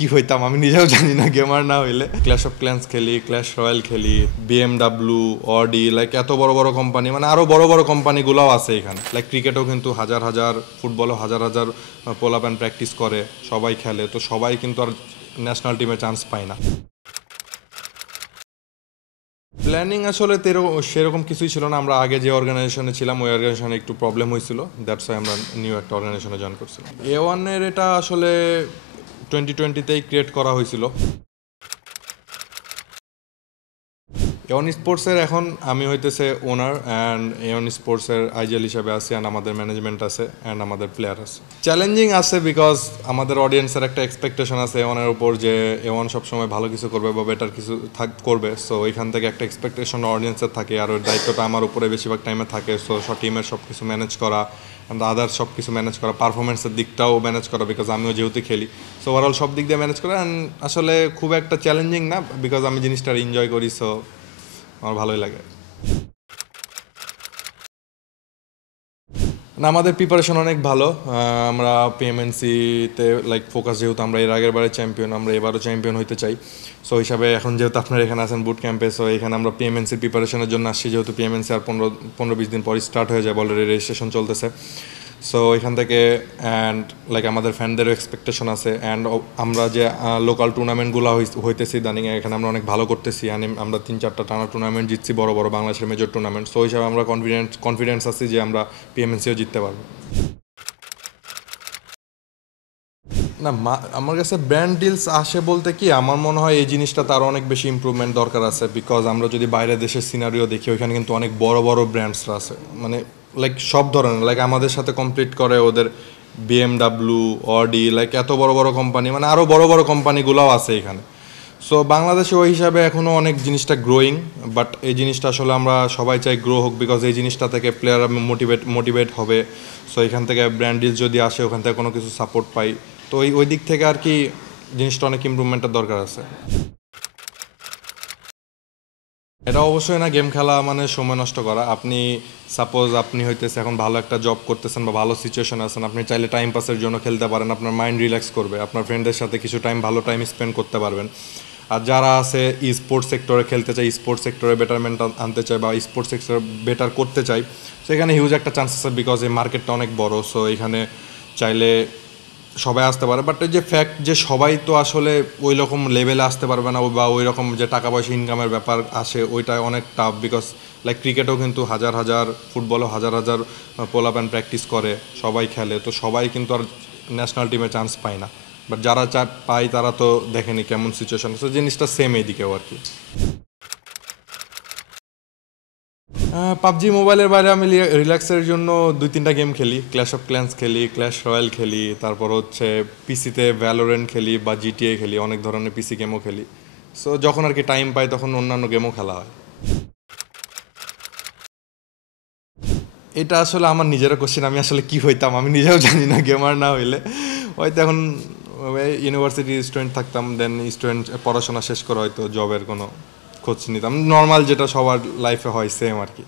কি হইতাম আমি নিজেও জানি না গেমার না হইলে। ক্ল্যাশ অফ ক্ল্যান্স খেলি, ক্ল্যাশ রয়্যাল খেলি, বিএমডাব্লিউ, অডি, লাইক এত বড় বড় কোম্পানি, মানে আরও বড় বড় কোম্পানিগুলোও আছে এখানে। লাইক ক্রিকেটও কিন্তু হাজার হাজার, ফুটবলও হাজার হাজার পোলাপান প্র্যাকটিস করে, সবাই খেলে, তো সবাই কিন্তু আর ন্যাশনাল টিমে চান্স পায় না। প্ল্যানিং আসলে সেরকম কিছুই ছিল না। আমরা আগে যে অর্গানাইজেশনে ছিলাম ওই অর্গানাইজেশনে একটু প্রবলেম হয়েছিল, দ্যাটস ওয়াই আমরা নিউ একটা অর্গানাইজেশনে জয়েন করছিলাম। A1-এর এটা আসলে 2020-তেই ক্রিয়েট করা হয়েছিল। A1 স্পোর্টসের এখন আমি হইতেছে ওনার, অ্যান্ড A1 স্পোর্টসের আইজিএল হিসাবে আছে, অ্যান্ড আমাদের ম্যানেজমেন্ট আছে, অ্যান্ড আমাদের প্লেয়ার আছে। চ্যালেঞ্জিং আছে বিকজ আমাদের অডিয়েন্সের একটা এক্সপেকটেশন আছে A1-এর উপর, যে A1 সবসময় ভালো কিছু করবে বা বেটার কিছু করবে। সো ওইখান থেকে একটা এক্সপেকটেশন অডিয়েন্সের থাকে, আর ওই দায়িত্বটা আমার উপরে বেশিরভাগ টাইমে থাকে। সো টিমের সব কিছু ম্যানেজ করা, অ্যান্ড আদার্স সব কিছু ম্যানেজ করা, পারফরমেন্সের দিকটাও ম্যানেজ করা, বিকজ আমিও যেহেতু খেলি। সো ওভারঅল সব দিক দিয়ে ম্যানেজ করা, অ্যান্ড আসলে খুব একটা চ্যালেঞ্জিং না, বিকজ আমি জিনিসটা এনজয় করি। সো আমার ভালোই লাগে। না, আমাদের প্রিপারেশন অনেক ভালো। আমরা পিএমএনসিতে লাইক ফোকাস, যেহেতু আমরা এর আগের বারে চ্যাম্পিয়ন, আমরা এবারও চ্যাম্পিয়ন হইতে চাই। সো হিসাবে এখন যেহেতু আপনারা এখানে আছেন বুট ক্যাম্পে, সো এখানে আমরা পিএমএনসির প্রিপারেশনের জন্য আসছি, যেহেতু পিএমএনসি আর 15-20 দিন পরই স্টার্ট হয়ে যায়, অলরেডি রেজিস্ট্রেশন চলতেছে। সো এখান থেকে অ্যান্ড লাইক আমাদের ফ্যানদেরও এক্সপেকটেশন আছে, অ্যান্ড আমরা যে লোকাল টুর্নামেন্টগুলো হইতেছি ইদানিং, এখানে আমরা অনেক ভালো করতেছি, অ্যান্ড আমরা 3-4টা টানা টুর্নামেন্ট জিতছি, বড় বড় বাংলাদেশের মেজর টুর্নামেন্ট। সো হিসাবে আমরা কনফিডেন্স আছি যে আমরা পিএমএনসিও জিততে পারবো। না, আমার কাছে ব্র্যান্ড ডিলস আসে বলতে কি, আমার মনে হয় এই জিনিসটা তার অনেক বেশি ইমপ্রুভমেন্ট দরকার আছে, বিকজ আমরা যদি বাইরের দেশের সিনারিও দেখি, ওইখানে কিন্তু অনেক বড় বড় ব্র্যান্ডসরা আছে, মানে লাইক সব ধরনের, লাইক আমাদের সাথে কমপ্লিট করে ওদের বিএমডাব্লিউ, অডি, লাইক এত বড় বড় কোম্পানি, মানে আরও বড় বড় কোম্পানিগুলোও আছে এখানে। সো বাংলাদেশে ওই হিসাবে এখনও অনেক জিনিসটা গ্রোয়িং, বাট এই জিনিসটা আসলে আমরা সবাই চাই গ্রো হোক, বিকজ এই জিনিসটা থেকে প্লেয়াররা মোটিভেট হবে। সো এখান থেকে ব্র্যান্ড ডিল যদি আসে, ওখান থেকে কোনো কিছু সাপোর্ট পাই, তো ওই দিক থেকে আর কি জিনিসটা অনেক ইমপ্রুভমেন্টের দরকার আছে। এটা অবশ্যই না গেম খেলা মানে সময় নষ্ট করা। আপনি সাপোজ আপনি হইতেছে এখন ভালো একটা জব করতেছেন বা ভালো সিচুয়েশন আছেন, আপনি চাইলে টাইম পাসের জন্য খেলতে পারেন, আপনার মাইন্ড রিল্যাক্স করবে, আপনার ফ্রেন্ডদের সাথে কিছু ভালো টাইম স্পেন্ড করতে পারবেন। আর যারা আছে স্পোর্টস সেক্টরে খেলতে চায়, স্পোর্টস সেক্টরে বেটারমেন্ট আনতে চায় বা স্পোর্টস সেক্টরে বেটার করতে চায়, সেখানে হিউজ একটা চান্স আছে, বিকজ এই মার্কেটটা অনেক বড়। সো এখানে চাইলে সবাই আসতে পারে, বাট এই যে ফ্যাক্ট যে সবাই তো আসলে ওই রকম লেভেলে আসতে পারবে না, বা ওই রকম যে টাকা পয়সা ইনকামের ব্যাপার আসে, ওইটা অনেক টাফ, বিকজ লাইক ক্রিকেটও কিন্তু হাজার হাজার, ফুটবলও হাজার হাজার পোলাপান প্র্যাকটিস করে, সবাই খেলে, তো সবাই কিন্তু আর ন্যাশনাল টিমে চান্স পায় না। বাট যারা পায় তারা তো দেখেনি কেমন সিচুয়েশন, তো জিনিসটা সেম এইদিকেও আর কি। পাবজি মোবাইলের বাইরে আমি রিল্যাক্সের জন্য 2-3টা গেম খেলি। ক্ল্যাশ অফ ক্ল্যান্স খেলি, ক্ল্যাশ রয়্যাল খেলি, তারপর হচ্ছে পিসিতে ভ্যালোরেন্ট খেলি বা জিটিএ খেলি, অনেক ধরনের পিসি গেমও খেলি। সো যখন আর কি টাইম পাই তখন অন্যান্য গেমও খেলা হয়। এটা আসলে আমার নিজেরও কোশ্চেন, আমি আসলে কি হইতাম আমি নিজেও জানি না গেমার না হইলে। হয়তো এখন ইউনিভার্সিটির স্টুডেন্ট থাকতাম, দেন স্টুডেন্ট পড়াশোনা শেষ করে হয়তো জবের কোনো খোঁজ নিতাম, নর্মাল যেটা সবার লাইফে হয় সেম আর কি।